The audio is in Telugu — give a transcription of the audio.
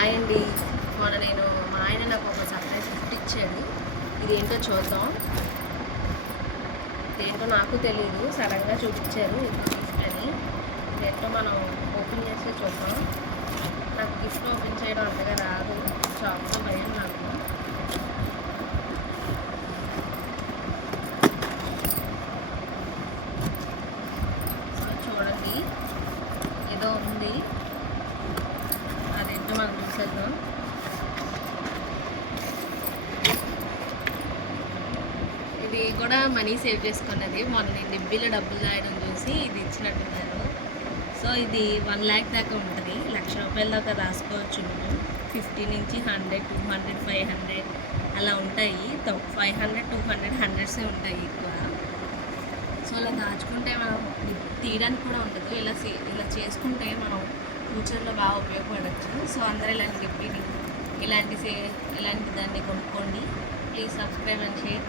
హాయ్ అండి. మొన్న మా ఆయన నాకు ఒక సర్ప్రైజ్ గిఫ్ట్ ఇచ్చాడు. ఇది ఏంటో చూద్దాం. ఇదేంటో నాకు తెలీదు, సడన్గా చూపించారు ఇది గిఫ్ట్ అని. ఇదేంటో మనం ఓపెన్ చేసి చూద్దాం. నాకు గిఫ్ట్ ఓపెన్ చేయడం అంతగా రాదు, షాప్లో భయం నాకు. చూడండి, ఏదో ఉంది, అదేంటో మనం చూసేద్దాం. ఇది కూడా మనీ సేవ్ చేసుకున్నది. మొన్న నేను డిబ్బీలో డబ్బులు రాయడం చూసి ఇది ఇచ్చినట్టున్నారు. సో ఇది 1 lakh దాకా ఉంటుంది, ₹1,00,000 దాకా రాసుకోవచ్చు. మనం 50 నుంచి 100, 200, 500 అలా ఉంటాయి. 500, 200, 100s ఉంటాయి ఎక్కువ. సో ఇలా దాచుకుంటే మనం తీయడానికి కూడా ఉండదు. ఇలా చేసుకుంటే మనం ఫ్యూచర్లో బాగా ఉపయోగపడవచ్చు. సో అందరూ ఇలాంటి దాన్ని కొనుక్కోండి. Please subscribe and share.